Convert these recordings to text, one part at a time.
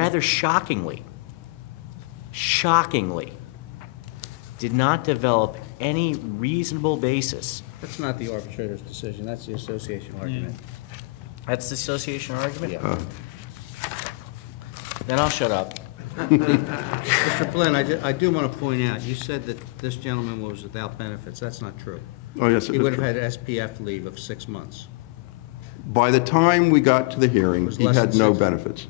rather shockingly, did not develop any reasonable basis. That's not the arbitrator's decision. That's the association argument. That's the association argument? Yeah. Then I'll shut up. Mr. Flynn, I do want to point out, you said that this gentleman was without benefits. That's not true. Oh, yes, it He is would have true. had SPF leave of 6 months. By the time we got to the hearing, was he less had than no 6. benefits.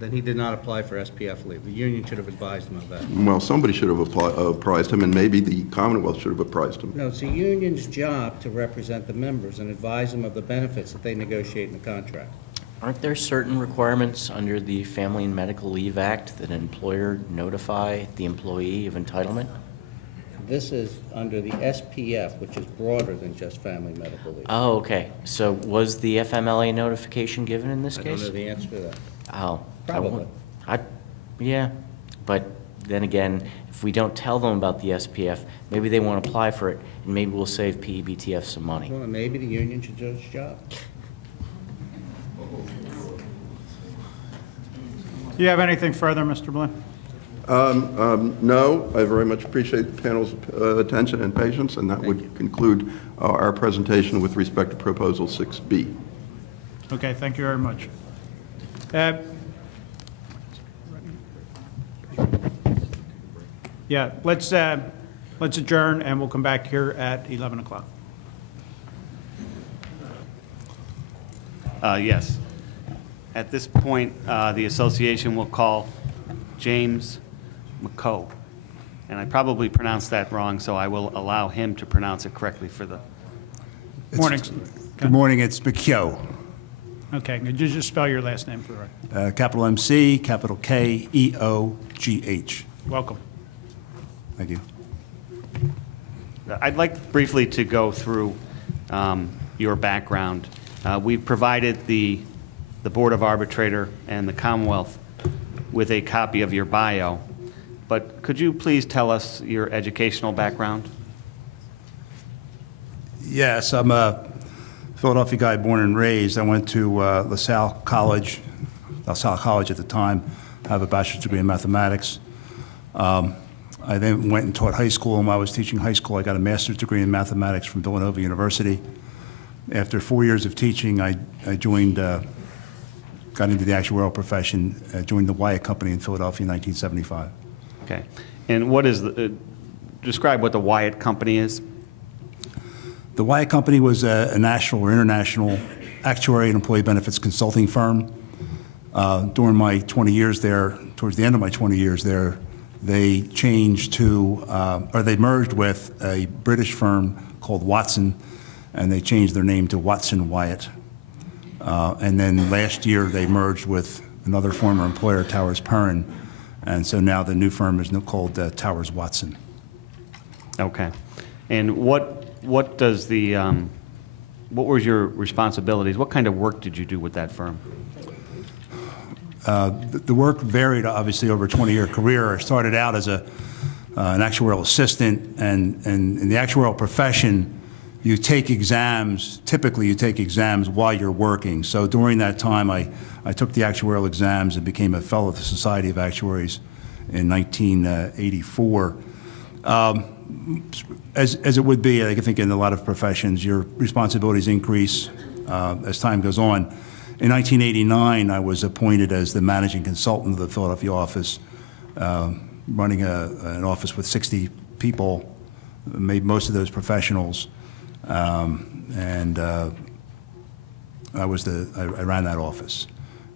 Then he did not apply for SPF leave. The union should have advised him of that. Well, somebody should have apprised him, and maybe the Commonwealth should have apprised him. No, it's the union's job to represent the members and advise them of the benefits that they negotiate in the contract. Aren't there certain requirements under the Family and Medical Leave Act that an employer notify the employee of entitlement? This is under the SPF, which is broader than just family medical leave. Oh, okay. So was the FMLA notification given in this I case? don't know the answer to that. Oh. Probably. Yeah, but then again, if we don't tell them about the SPF, maybe they won't apply for it, and maybe we'll save PEBTF some money. Well, maybe the union should do its job. Do you have anything further, Mr. Blinn? No, I very much appreciate the panel's attention and patience, and that would conclude our presentation with respect to Proposal 6B. Okay, thank you very much. Yeah, let's adjourn, and we'll come back here at 11 o'clock. Yes. At this point, the association will call James McCoe. And I probably pronounced that wrong, so I will allow him to pronounce it correctly for the... Morning. Good morning, it's McKeough. Okay, could you just spell your last name for the record? Capital MC, capital K-E-O-G-H. Welcome. Thank you. I'd like briefly to go through your background. We've provided the Board of Arbitrator and the Commonwealth with a copy of your bio, but could you please tell us your educational background? Yes, I'm a Philadelphia guy born and raised. I went to LaSalle College at the time. I have a bachelor's degree in mathematics. I then went and taught high school, and while I was teaching high school, I got a master's degree in mathematics from Villanova University. After 4 years of teaching, I joined, got into the actuarial profession, joined the Wyatt Company in Philadelphia in 1975. Okay. And what is describe what the Wyatt Company is? The Wyatt Company was a national or international actuary and employee benefits consulting firm. During my 20 years there, towards the end of my 20 years there, they changed to, or they merged with a British firm called Watson, and they changed their name to Watson Wyatt. And then last year they merged with another former employer, Towers Perrin, and so now the new firm is called Towers Watson. Okay. And what does the what were your responsibilities? What kind of work did you do with that firm? The work varied, obviously, over a 20-year career. I started out as an actuarial assistant, and in the actuarial profession, you take exams. Typically, you take exams while you're working. So during that time, I took the actuarial exams and became a fellow of the Society of Actuaries in 1984. As it would be, I think, in a lot of professions, your responsibilities increase as time goes on. In 1989, I was appointed as the managing consultant of the Philadelphia office, running an office with 60 people, made most of those professionals, and I ran that office.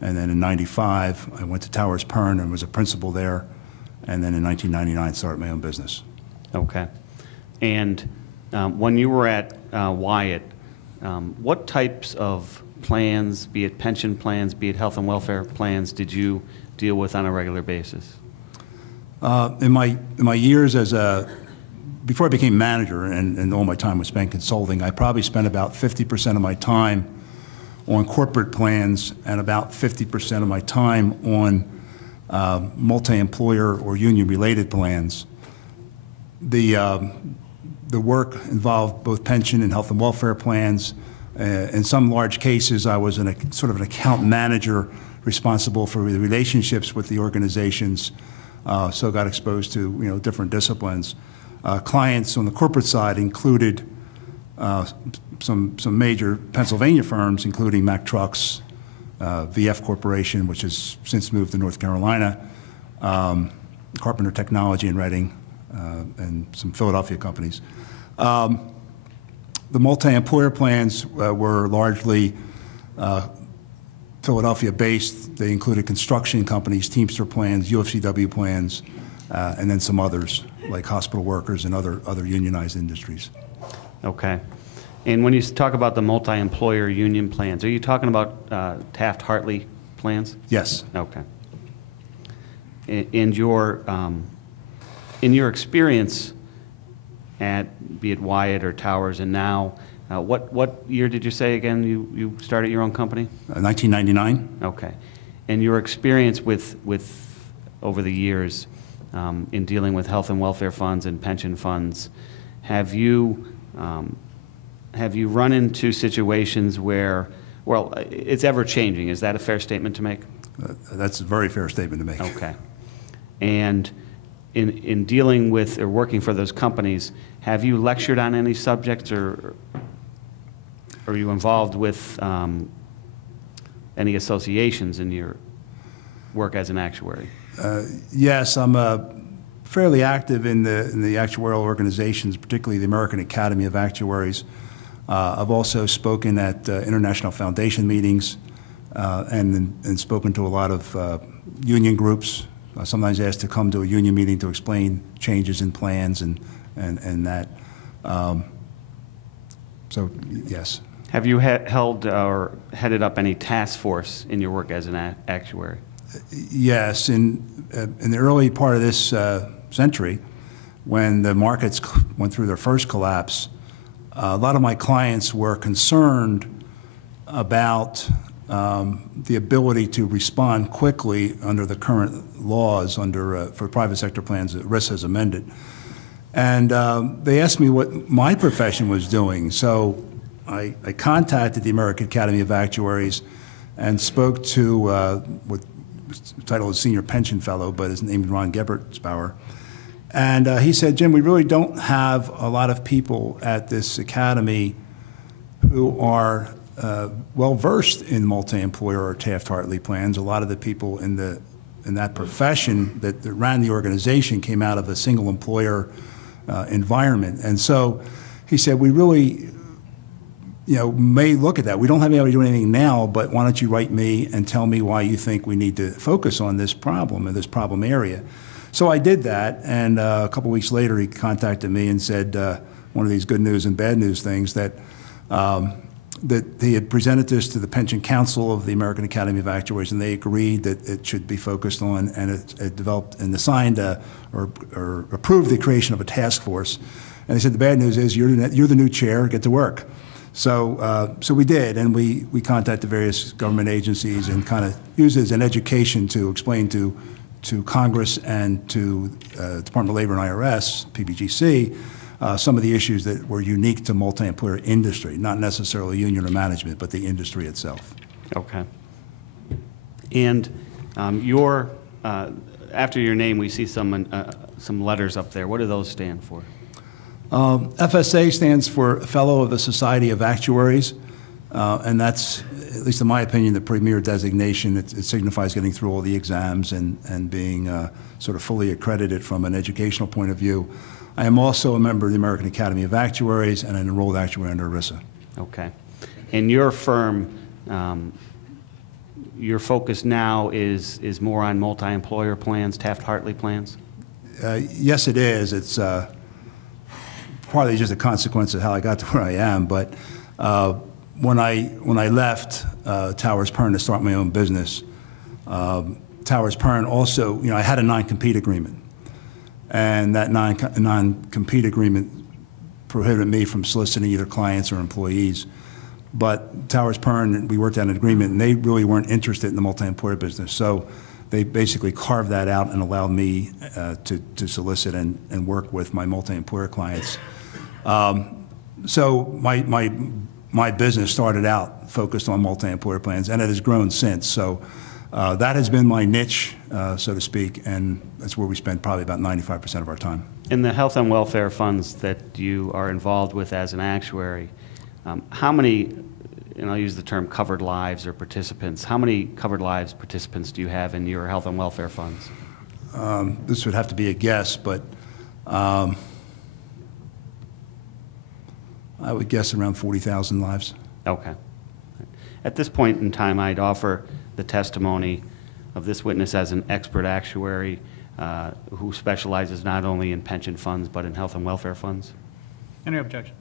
And then in '95, I went to Towers Perrin and was a principal there, and then in 1999, started my own business. Okay. And when you were at Wyatt, what types of plans, be it pension plans, be it health and welfare plans, did you deal with on a regular basis? In my years as before I became manager, and all my time was spent consulting, I probably spent about 50% of my time on corporate plans and about 50% of my time on multi-employer or union-related plans. The work involved both pension and health and welfare plans. In some large cases, I was sort of an account manager responsible for the relationships with the organizations, so got exposed to, different disciplines. Clients on the corporate side included some major Pennsylvania firms, including Mack Trucks, VF Corporation, which has since moved to North Carolina, Carpenter Technology in Reading, and some Philadelphia companies. The multi-employer plans were largely Philadelphia-based. They included construction companies, Teamster plans, UFCW plans, and then some others, like hospital workers and other unionized industries. Okay. And when you talk about the multi-employer union plans, are you talking about Taft-Hartley plans? Yes. Okay. In your experience at, be it Wyatt or Towers, and now, what year did you say again you started your own company? 1999. Okay. And your experience with over the years in dealing with health and welfare funds and pension funds, have you run into situations where, well, it's ever changing? Is that a fair statement to make? That's a very fair statement to make. Okay. And in dealing with or working for those companies, have you lectured on any subjects, or are you involved with any associations in your work as an actuary? Yes, I'm fairly active in the actuarial organizations, particularly the American Academy of Actuaries. I've also spoken at international foundation meetings and spoken to a lot of union groups. Sometimes asked to come to a union meeting to explain changes in plans and that. So, yes. Have you held or headed up any task force in your work as an actuary? Yes. In the early part of this century, when the markets went through their first collapse, a lot of my clients were concerned about the ability to respond quickly under the current laws for private sector plans that RISA has amended. And they asked me what my profession was doing. So I contacted the American Academy of Actuaries and spoke to what his title is Senior Pension Fellow, but his name is Ron Gebertsbauer. And he said, Jim, we really don't have a lot of people at this academy who are well-versed in multi-employer or Taft-Hartley plans. A lot of the people in that profession that ran the organization came out of a single-employer environment. And so he said, we really may look at that. We don't have anybody doing anything now, but why don't you write me and tell me why you think we need to focus on this problem and this problem area. So I did that, and a couple weeks later he contacted me and said one of these good news and bad news things, that he had presented this to the Pension Council of the American Academy of Actuaries, and they agreed that it should be focused on, and it developed and assigned or approved the creation of a task force. And they said the bad news is you're the new chair, get to work. So we did, and we contacted various government agencies and kind of used it as an education to explain to Congress and to Department of Labor and IRS, PBGC, some of the issues that were unique to multi-employer industry, not necessarily union or management, but the industry itself. Okay. And after your name, we see some letters up there. What do those stand for? FSA stands for Fellow of the Society of Actuaries, and that's, at least in my opinion, the premier designation. It signifies getting through all the exams and being sort of fully accredited from an educational point of view. I am also a member of the American Academy of Actuaries and an enrolled actuary under ERISA. Okay. And your firm, your focus now is more on multi-employer plans, Taft-Hartley plans? Yes, it is. It's partly just a consequence of how I got to where I am, but when I left Towers Perrin to start my own business, Towers Perrin also, I had a non-compete agreement. And that non-compete agreement prohibited me from soliciting either clients or employees. But Towers Perrin, we worked out an agreement, and they really weren't interested in the multi-employer business. So they basically carved that out and allowed me to solicit and work with my multi-employer clients. So my business started out focused on multi-employer plans, and it has grown since. So That has been my niche, so to speak, and that's where we spend probably about 95% of our time. In the health and welfare funds that you are involved with as an actuary, how many, and I'll use the term covered lives or participants, how many covered lives participants do you have in your health and welfare funds? This would have to be a guess, but I would guess around 40,000 lives. Okay. At this point in time, I'd offer the testimony of this witness as an expert actuary who specializes not only in pension funds but in health and welfare funds. Any objection?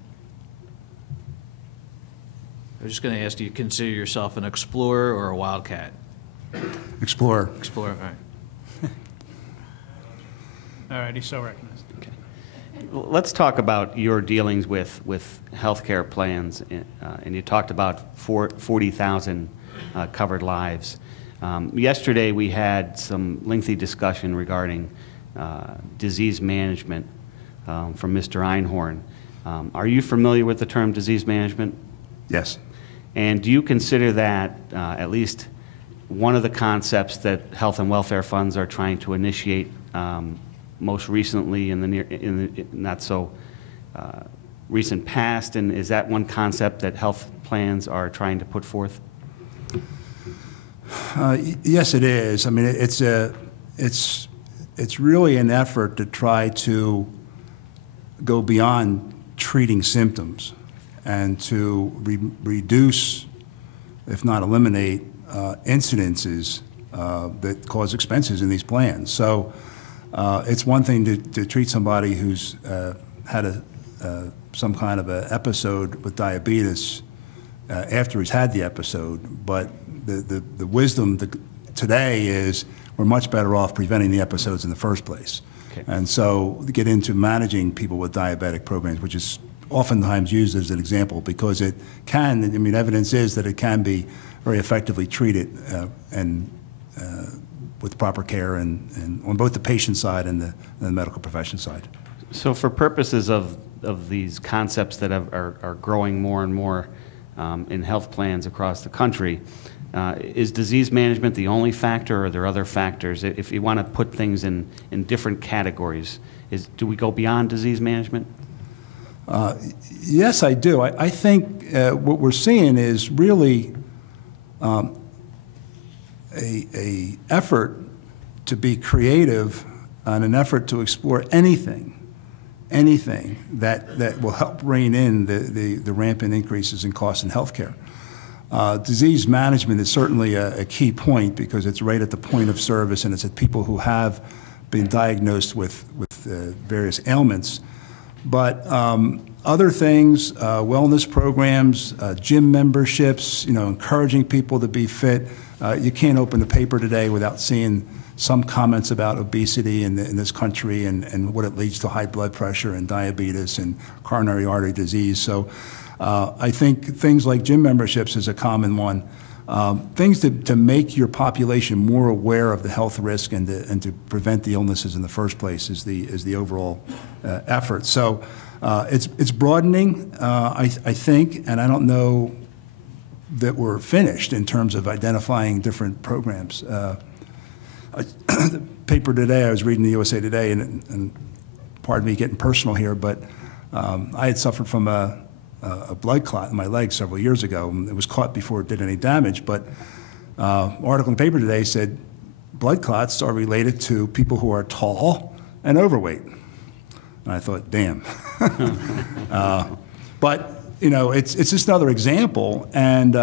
I was just going to ask, do you consider yourself an explorer or a wildcat? Explorer. Explorer, all right. All right, he's so recognized. Okay. Let's talk about your dealings with healthcare plans, and you talked about 40,000 covered lives. Yesterday, we had some lengthy discussion regarding disease management from Mr. Einhorn. Are you familiar with the term disease management? Yes. And do you consider that at least one of the concepts that health and welfare funds are trying to initiate most recently in the not so recent past, and is that one concept that health plans are trying to put forth? Yes, it is. I mean, it's really an effort to try to go beyond treating symptoms and to reduce, if not eliminate, incidences that cause expenses in these plans. So it's one thing to treat somebody who's had some kind of an episode with diabetes after he's had the episode, but the wisdom today is we're much better off preventing the episodes in the first place. Okay. And so to get into managing people with diabetic programs, which is oftentimes used as an example because it can, I mean, evidence is that it can be very effectively treated with proper care and on both the patient side and the medical profession side. So for purposes of these concepts that are growing more and more in health plans across the country, is disease management the only factor, or are there other factors? If you want to put things in different categories, do we go beyond disease management? Yes, I do. I think what we're seeing is really a effort to be creative and an effort to explore anything that will help rein in the rampant increases in costs in healthcare. Disease management is certainly a key point because it's right at the point of service, and it's at people who have been diagnosed with various ailments. But other things, wellness programs, gym memberships, encouraging people to be fit. You can't open the paper today without seeing some comments about obesity in this country and what it leads to: high blood pressure and diabetes and coronary artery disease. So I think things like gym memberships is a common one. Things to make your population more aware of the health risk and to prevent the illnesses in the first place is the overall effort. So it's broadening, I think, and I don't know that we're finished in terms of identifying different programs. The paper today, I was reading the USA Today, and pardon me getting personal here, but I had suffered from a blood clot in my leg several years ago. It was caught before it did any damage, but article in the paper today said blood clots are related to people who are tall and overweight. And I thought, damn. But it's just another example, and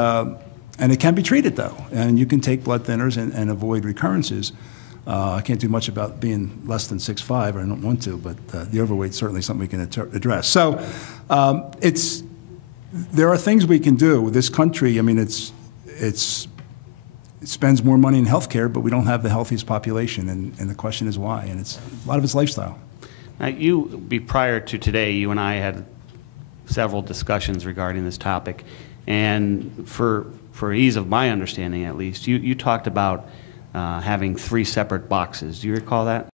it can be treated though, and you can take blood thinners and avoid recurrences. I can't do much about being less than 6'5", I don't want to, but the overweight is certainly something we can address. So there are things we can do. This country, I mean, it spends more money in healthcare, but we don't have the healthiest population, and the question is why, and a lot of it's lifestyle. Now, prior to today, you and I had several discussions regarding this topic, and for ease of my understanding at least, you talked about having 3 separate boxes. Do you recall that?